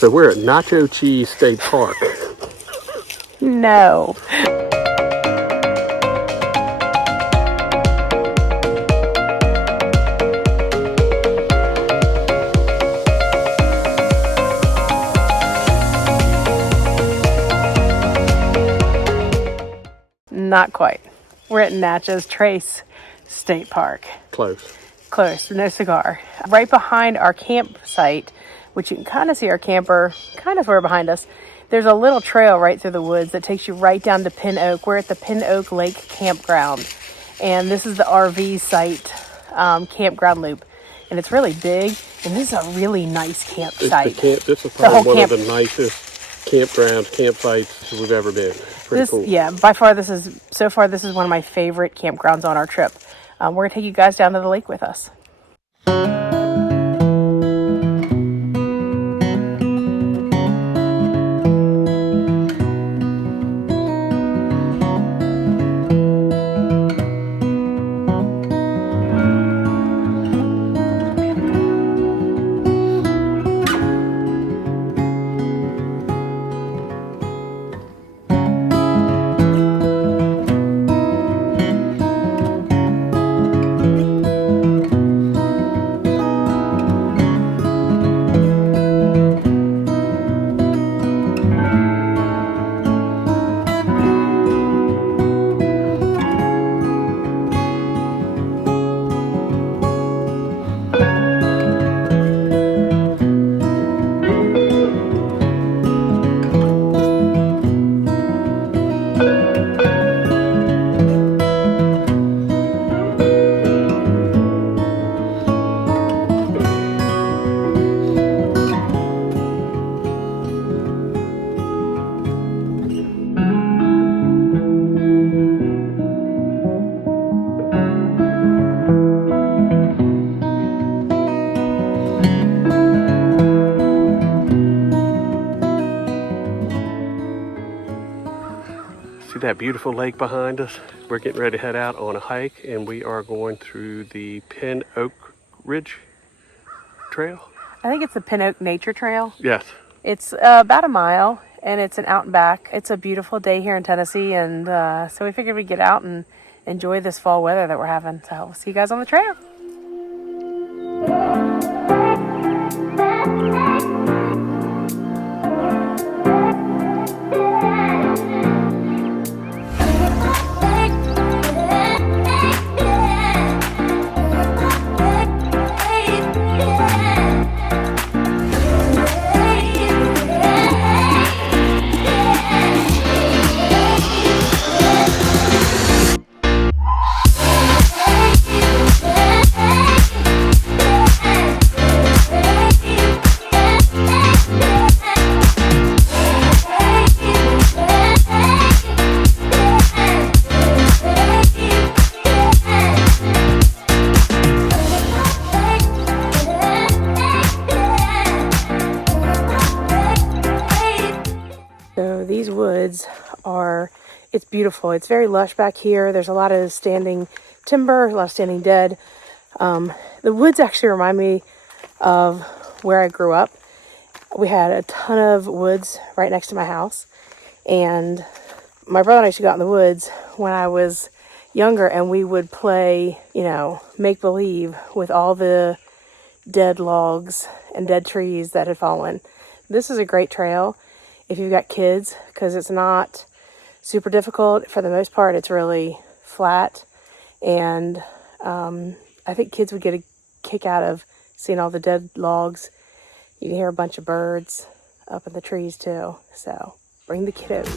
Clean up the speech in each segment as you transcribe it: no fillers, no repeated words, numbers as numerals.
So we're at Natchez Trace State Park. No. Not quite. We're at Natchez Trace State Park. Close. Close, no cigar. Right behind our campsite, which you can kind of see our camper kind of far behind us, there's a little trail right through the woods that takes you right down to Pin Oak. We're at the Pin Oak Lake Campground, and this is the RV site campground loop. And it's really big, and this is a really nice campsite. This is probably one of the nicest campsites we've ever been. Pretty cool. Yeah, by far this is one of my favorite campgrounds on our trip. We're going to take you guys down to the lake with us. See that beautiful lake behind us? We're getting ready to head out on a hike, and we are going through the Pin Oak Ridge Trail. I think it's the Pin Oak Nature Trail. Yes. It's about a mile, and it's an out and back. It's a beautiful day here in Tennessee, and so we figured we'd get out and enjoy this fall weather that we're having. So we'll see you guys on the trail. So these woods it's beautiful. It's very lush back here. There's a lot of standing timber, a lot of standing dead. The woods actually remind me of where I grew up. We had a ton of woods right next to my house. And my brother and I used to go out in the woods when I was younger, and we would play, make-believe with all the dead logs and dead trees that had fallen. This is a great trail if you've got kids, because it's not super difficult. For the most part, it's really flat, and I think kids would get a kick out of seeing all the dead logs. You can hear a bunch of birds up in the trees too, so bring the kiddos.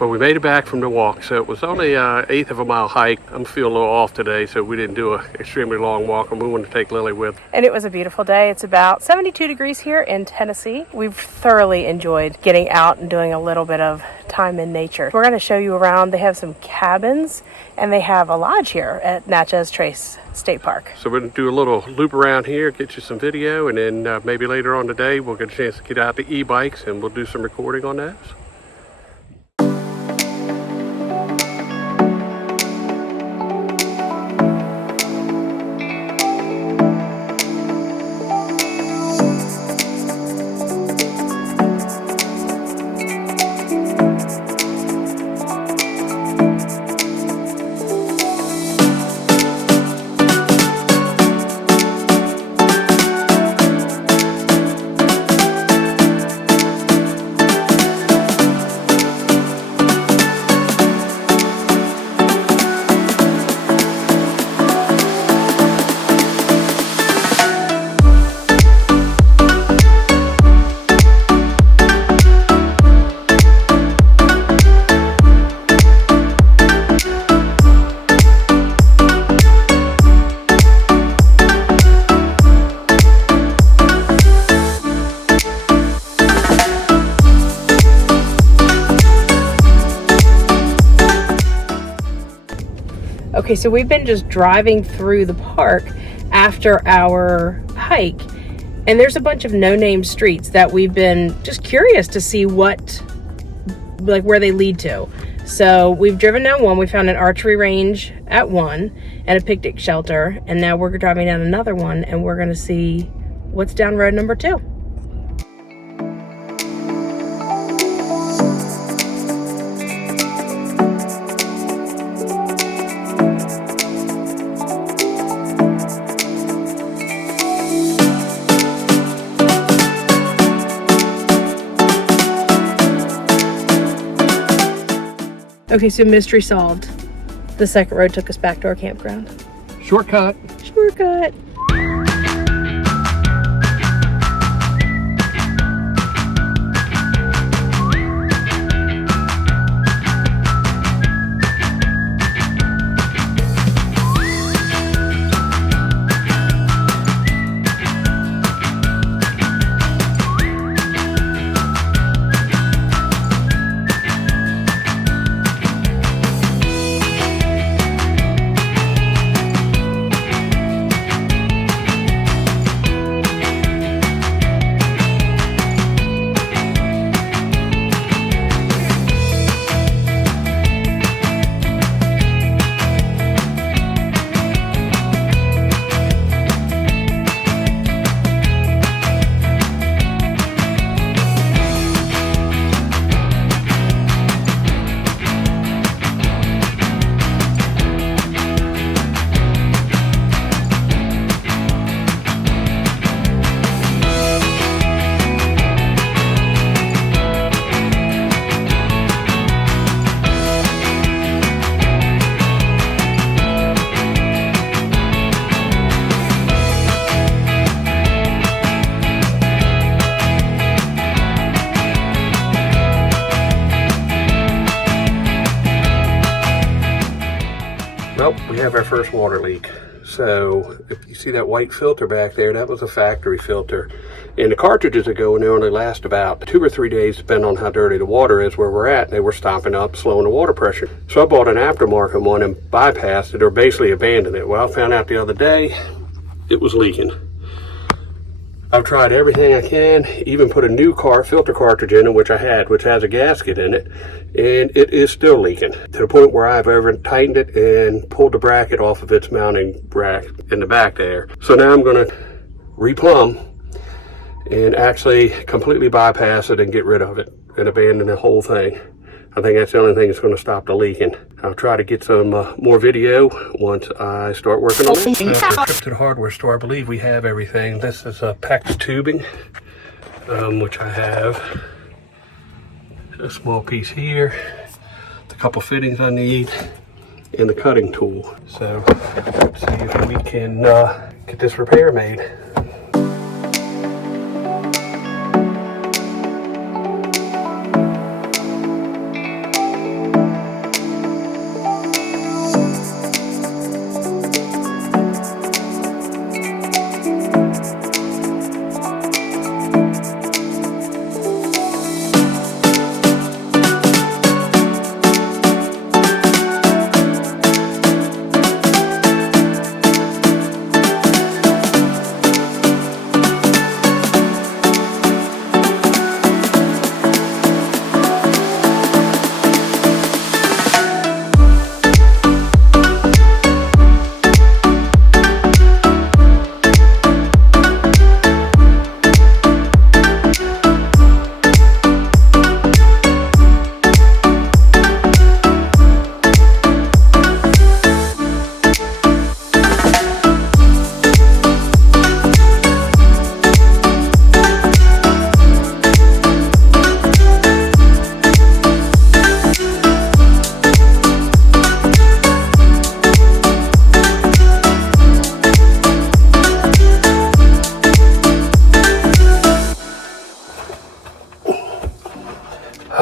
Well, we made it back from the walk. So it was only an eighth of a mile hike. I'm feeling a little off today, so we didn't do an extremely long walk, and we wanted to take Lily with. And it was a beautiful day. It's about 72 degrees here in Tennessee. We've thoroughly enjoyed getting out and doing a little bit of time in nature. We're going to show you around. They have some cabins, and they have a lodge here at Natchez Trace State Park. So we're going to do a little loop around here, get you some video, and then maybe later on today we'll get a chance to get out the e-bikes and we'll do some recording on those. Okay, so we've been just driving through the park after our hike, and there's a bunch of no-name streets that we've been just curious to see where they lead to. So we've driven down one, we found an archery range at one and a picnic shelter, and now we're driving down another one and we're gonna see what's down road number 2. Okay, so mystery solved. The second road took us back to our campground. Shortcut. Shortcut. Well, we have our first water leak. So if you see that white filter back there, that was a factory filter. And the cartridges that go in there only last about 2 or 3 days, depending on how dirty the water is where we're at. They were stopping up, slowing the water pressure. So I bought an aftermarket one and bypassed it, or basically abandoned it. Well, I found out the other day it was leaking. I've tried everything I can, even put a new filter cartridge in it, which I had, which has a gasket in it, and it is still leaking to the point where I've over tightened it and pulled the bracket off of its mounting bracket in the back there. So now I'm going to replumb and actually completely bypass it and get rid of it and abandon the whole thing. I think that's the only thing that's going to stop the leaking. I'll try to get some more video once I start working on it. After a trip to the hardware store, I believe we have everything. This is a PEX tubing, which I have a small piece here, a couple fittings I need, and the cutting tool. So let's see if we can get this repair made.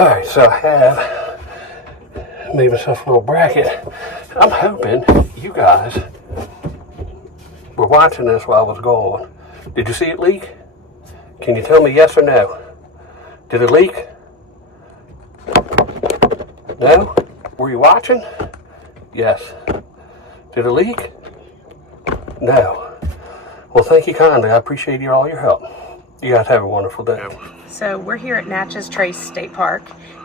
Alright, so I have made myself a little bracket. I'm hoping you guys were watching this while I was gone. Did you see it leak? Can you tell me yes or no? Did it leak? No? Were you watching? Yes. Did it leak? No. Well, thank you kindly. I appreciate all your help. You guys have a wonderful day. So we're here at Natchez Trace State Park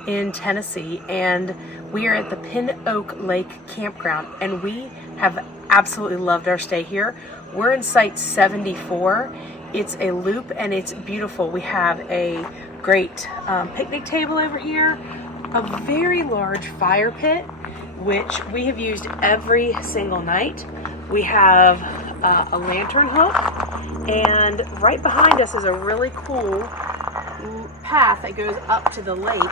in Tennessee, and we are at the Pin Oak Lake Campground, and we have absolutely loved our stay here. We're in site 74. It's a loop and it's beautiful. We have a great picnic table over here, a very large fire pit, which we have used every single night. We have a lantern hook, and right behind us is a really cool path that goes up to the lake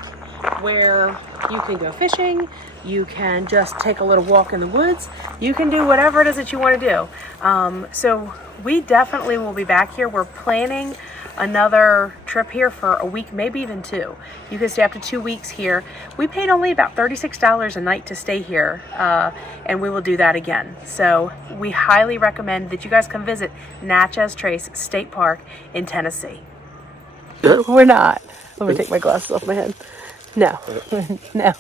where you can go fishing, you can just take a little walk in the woods, you can do whatever it is that you want to do. So we definitely will be back here. We're planning another trip here for a week, maybe even 2. You can stay up to 2 weeks here. We paid only about $36 a night to stay here, and we will do that again. So we highly recommend that you guys come visit Natchez Trace State Park in Tennessee. We're not. Let me take my glasses off my head. No, no.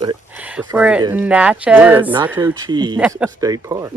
We're at Natchez. We're at Nacho Cheese State Park.